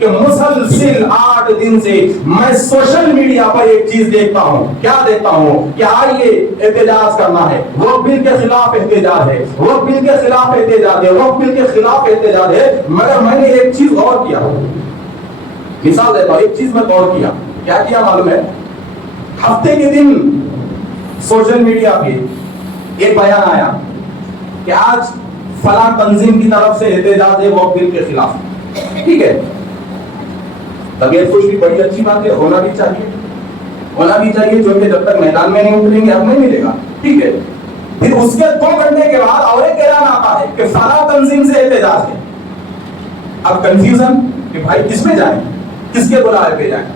کہ مسلسل 8 دن سے میں سوشل میڈیا پر ایک چیز دیکھتا ہوں. کیا دیکھتا ہوں؟ کہ آئیے احتجاج کرنا ہے، وہ بل کے خلاف احتجاج ہے، وہ بل کے خلاف احتجاج ہے، وہ بل کے خلاف احتجاج ہے. مگر میں نے ایک چیز غور کیا، مثال دیتا ہوں، ایک چیز میں غور کیا. کیا کیا معلوم ہے؟ ہفتے کے دن سوشل میڈیا پہ ایک بیان آیا کہ آج فلاں تنظیم کی طرف سے احتجاج ہے وقف بل کے خلاف. ٹھیک ہے، طبیعت خوش بھی بڑی اچھی بات ہے، ہونا بھی چاہیے، ہونا بھی چاہیے، جو کہ جب تک میدان میں نہیں اتریں گے اب نہیں ملے گا. ٹھیک ہے، پھر اس کے 2 گھنٹے کے بعد اور ایک اعلان آتا ہے کہ فلاں تنظیم سے احتجاج ہے. اب کنفیوژن کہ بھائی کس میں جائیں، کس کے بلائے پہ جائیں.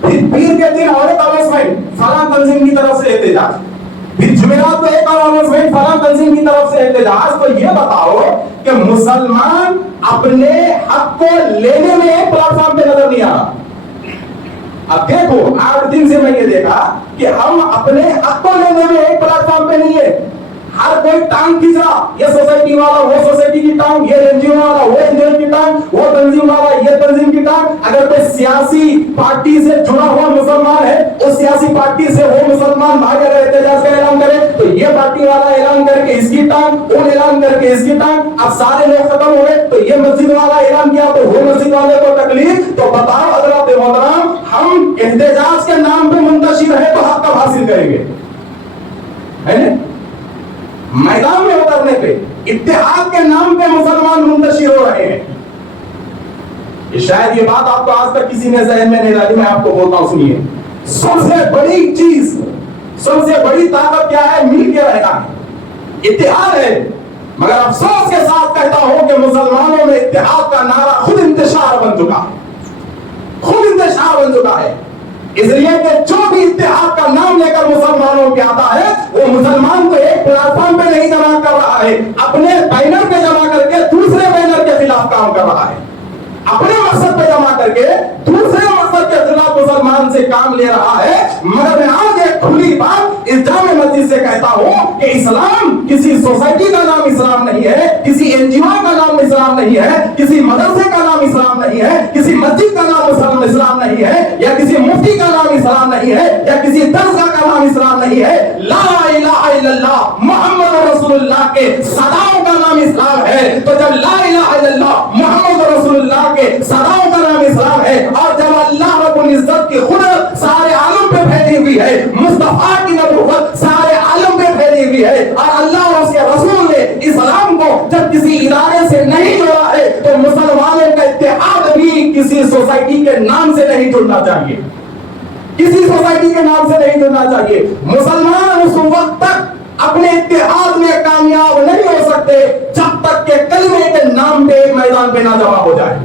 پھر پیر کے دن اور ایک اناؤنسمنٹ فلاں تنظیم کی طرف سے احتجاج، پھر جمعرات کو ایک اناؤنسمنٹ فلاں تنظیم کی طرف سے احتجاج. تو یہ بتاؤ کہ مسلمان اپنے حق کو لینے میں ایک پلیٹ فارم پہ نظر نہیں آ رہا. اب دیکھو 8 دن سے میں یہ دیکھا کہ ہم اپنے حق کو لینے میں ایک پلیٹ فارم پہ نہیں ہے. ہر کوئی ٹانگ کھینچ رہا، یہ سوسائٹی والا وہ سوسائٹی کی ٹانگ، یہ این جی او والا وہ این جی او کی ٹانگ، وہ تنظیم والا یہ تنظیم کی ٹانگ. اگر کوئی سیاسی پارٹی سے جڑا ہوا مسلمان ہے، اس سیاسی پارٹی سے وہ مسلمان بھائی اگر احتجاج کا اعلان کرے تو یہ پارٹی والا اعلان کر کے اس کی ٹانگ، وہ اعلان کر کے اس کی ٹانگ. اب سارے لوگ ختم ہو گئے تو یہ مسجد والا اعلان کیا تو وہ مسجد والے کو تکلیف. تو بتاؤ حضرات محترم، ہم احتجاج کے نام پہ منتشر ہے تو حق کب حاصل کریں گے؟ ہے نا، میدان میں اترنے پہ اتحاد کے نام پہ مسلمان منتشر ہو رہے ہیں. شاید یہ بات آپ کو آج تک کسی نے ذہن میں نہیں ڈالی، میں آپ کو بولتا ہوں سنیے. سب سے بڑی چیز، سب سے بڑی طاقت کیا ہے؟ مل کے رہنا ہے، اتحاد ہے. مگر افسوس کے ساتھ کہتا ہوں کہ مسلمانوں میں اتحاد کا نعرہ خود انتشار بن چکا ہے، خود انتشار بن چکا ہے. اس لیے کہ جو بھی اتحاد کا نام لے کر مسلمانوں پہ آتا ہے وہ مسلمان کو ایک پلیٹ فارم پہ نہیں جمع کر رہا ہے، اپنے بینر پہ جمع کر کے دوسرے بینر کے خلاف کام کر رہا ہے. اپنے مقصد پہ جمع کر کے دوسرے مقصد کے خلاف مسلمان سے کام لے رہا ہے. مگر میں آج ایک کھلی بات اس جامع مسجد سے کہتا ہوں کہ اسلام کسی سوسائٹی کا نام اسلام نہیں ہے، کسی این جی او کا نام اسلام نہیں ہے، کسی مدرسے کا نام اسلام نہیں ہے، کسی مسجد کا نام اسلام نہیں ہے، یا کسی مفتی کا نام اسلام نہیں ہے، یا کسی درسگاہ کا نام اسلام نہیں ہے. لا الہ الا اللہ محمد رسول اللہ کے صداؤں کا نام اسلام ہے. تو جب لا الہ الا اللہ محمد رسول اللہ کے صداؤں کا نام اسلام ہے، اور جب اللہ رب العزت کی قدرت سارے عالم پہ پھیلی ہوئی ہے، مصطفیٰ کی نبوت سارے عالم پہ پھیلی ہوئی ہے، اور اللہ اور اس کے رسول نے اسلام کو جب کسی ادارے سے نہیں جوڑا ہے تو مسلمانوں کا اتحاد بھی کسی سوسائٹی کے نام سے نہیں جڑنا چاہیے، کسی سوسائٹی کے نام سے نہیں جڑنا چاہیے. مسلمان اس وقت تک اپنے اتحاد میں کامیاب نہیں ہو سکتے جب تک کہ کلمے کے نام پہ ایک میدان پہ نہ جمع ہو جائے.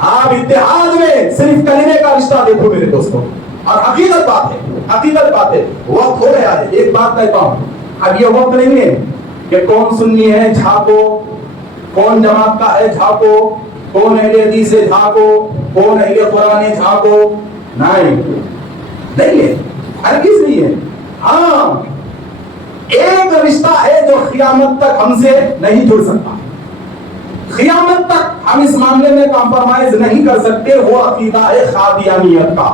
آپ اتحاد میں صرف کلمے کا رشتہ دیکھو میرے دوستوں، اور حقیقت بات ہے، حقیقت بات ہے، وقت ہو گیا ہے. ایک بات کہتا ہوں، اب یہ وقت نہیں ہے کہ کون سنی ہے جھاکو، کون جماعت کا ہے جھاکو، کون اہل حدیث ہے جھاکو، کون اہل قرآن ہے جھاکو. نہیں ہے، ہرگز نہیں ہے. ہاں ایک رشتہ ہے جو قیامت تک ہم سے نہیں جڑ سکتا، قیامت تک ہم اس معاملے میں کمپرومائز نہیں کر سکتے. وہ عقیدہ ہے قادیانیت کا،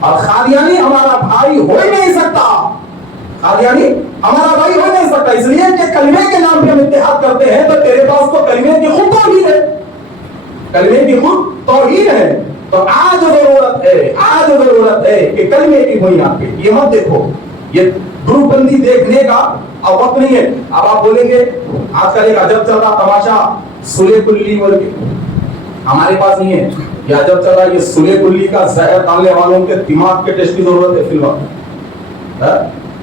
اور قادیانی ہمارا بھائی ہو ہی نہیں سکتا، قادیانی ہمارا بھائی ہو نہیں سکتا. اس لیے کہ کلمے کے نام پہ ہم اتحاد کرتے ہیں تو تیرے پاس تو کلمے کی خود توحید ہے، کلمے کی خود توحید ہے. تو آج ضرورت ہے کہ کلمے کی بنیاد پہ یہ مت دیکھو، یہ گروپ بندی دیکھنے کا اب وقت نہیں ہے. اب آپ بولیں گے آج کل ایک عجب چل رہا تماشا سلے کلی بول کے، ہمارے پاس نہیں ہے یہ عجب چل رہا. یہ سلے کلی کا زہر ڈالنے والوں کے دماغ کے ٹیسٹ کی ضرورت ہے فی الوقت.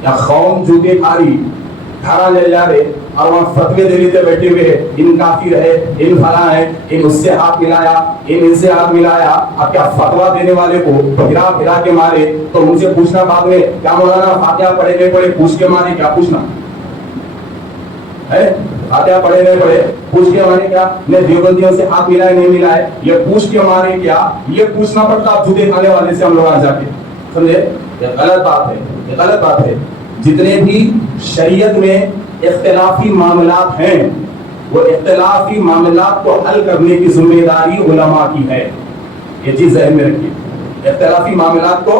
یا قوم جوتے کھا رہی، کھانا لے جا رہے اور وہاں فتوے دے لیتے بیٹھے ہوئے ہیں، ان کافر ہے، ان فلاں ہے، ان اس سے ہاتھ ملایا، ان سے ہاتھ ملایا. اب کیا فتوا دینے والے کو پھرا کے مارے تو ان سے پوچھنا بعد میں کیا مولانا فاتحہ پڑھے نہیں پڑھے پوچھ کے مارے، کیا پوچھنا ہے؟ فاتحہ پڑھے نہیں پڑھے پوچھ کے مارے کیا؟ نے دیوبندیوں سے ہاتھ ملائے نہیں ملائے یہ پوچھ کے مارے کیا؟ یہ پوچھنا پڑتا اب جوتے کھانے والے سے ہم لوگ آ جا کے. سمجھے؟ یہ غلط بات ہے، یہ غلط بات ہے. جتنے بھی شریعت میں اختلافی معاملات ہیں وہ اختلافی معاملات کو حل کرنے کی ذمہ داری علماء کی ہے. یہ چیز ذہن میں رکھیے، اختلافی معاملات کو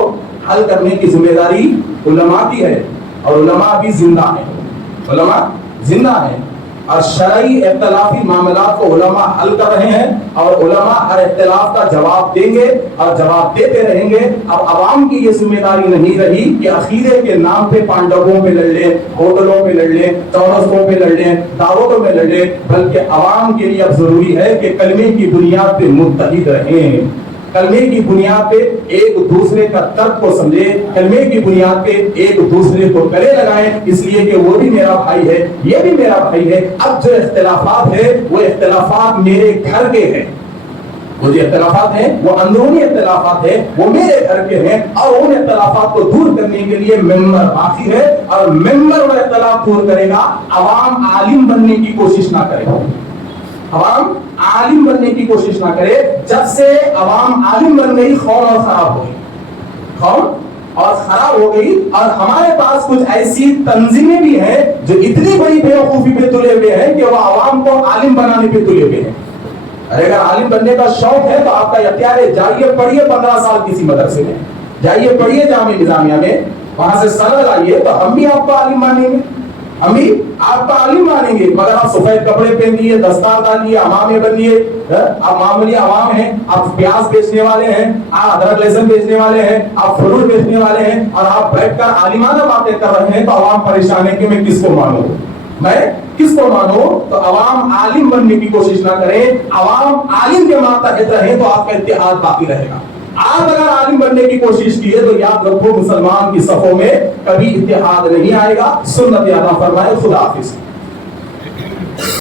حل کرنے کی ذمہ داری علماء کی ہے، اور علماء بھی زندہ ہیں، علماء زندہ ہیں، اور شرعی اختلافی معاملات کو علماء حل کر رہے ہیں، اور علماء ہر اختلاف کا جواب دیں گے اور جواب دیتے رہیں گے. اب عوام کی یہ ذمہ داری نہیں رہی کہ عقیدے کے نام پہ پانڈووں پہ لڑ لیں، ہوٹلوں پہ لڑ لیں، چورستوں پہ لڑ لیں، دعوتوں میں لڑ لیں، بلکہ عوام کے لیے اب ضروری ہے کہ کلمے کی بنیاد پہ متحد رہیں، کلمے کی بنیاد پہ ایک دوسرے کا ترک کو سمجھے، کلمے کی بنیاد پہ ایک دوسرے کو گلے لگائیں، اس لیے کہ وہ بھی میرا بھائی ہے، یہ بھی میرا بھائی ہے. اب جو اختلافات ہیں وہ اختلافات میرے گھر کے ہیں، وہ جو اختلافات ہیں وہ اندرونی اختلافات ہیں، وہ میرے گھر کے ہیں، اور ان اختلافات کو دور کرنے کے لیے ممبر باقی ہے، اور ممبر وہ اختلاف دور کرے گا. عوام عالم بننے کی کوشش نہ کرے، عوام عالم بننے کی کوشش نہ کرے. جب سے عوام عالم بن گئی، قوم اور خراب ہو گئی، قوم اور خراب ہو گئی. اور ہمارے پاس کچھ ایسی تنظیمیں بھی ہیں جو اتنی بڑی بیوقوفی پہ تلے ہوئے ہیں کہ وہ عوام کو عالم بنانے پہ تلے ہوئے ہیں. اگر عالم بننے کا شوق ہے تو آپ کا اختیار ہے، جائیے پڑھیے 15 سال کسی مدرسے میں، جائیے پڑھیے جامعہ نظامیہ میں، وہاں سے سند لائیے تو ہم بھی آپ کو عالم مانیں گے، ہم بھی آپ کا عالم مانیں گے. مگر آپ سفید کپڑے پہن لیے، دستار ڈالیے، امامے بنیے، آپ معمولی عوام ہیں، آپ پیاز بیچنے والے ہیں، آپ ادرک لہسن بیچنے والے ہیں، آپ فروٹ بیچنے والے ہیں، اور آپ بیٹھ کر عالمانہ باتیں کر رہے ہیں، تو عوام پریشان ہے کہ میں کس کو مانوں، میں کس کو مانوں. تو عوام عالم بننے کی کوشش نہ کریں، عوام عالم کے ماتحت رہیں تو آپ کا اتحاد باقی رہے گا. آپ اگر عالم بننے کی کوشش کیے تو یاد رکھو مسلمان کی صفوں میں کبھی اتحاد نہیں آئے گا. سنت یاد فرمائے. خدا حافظ.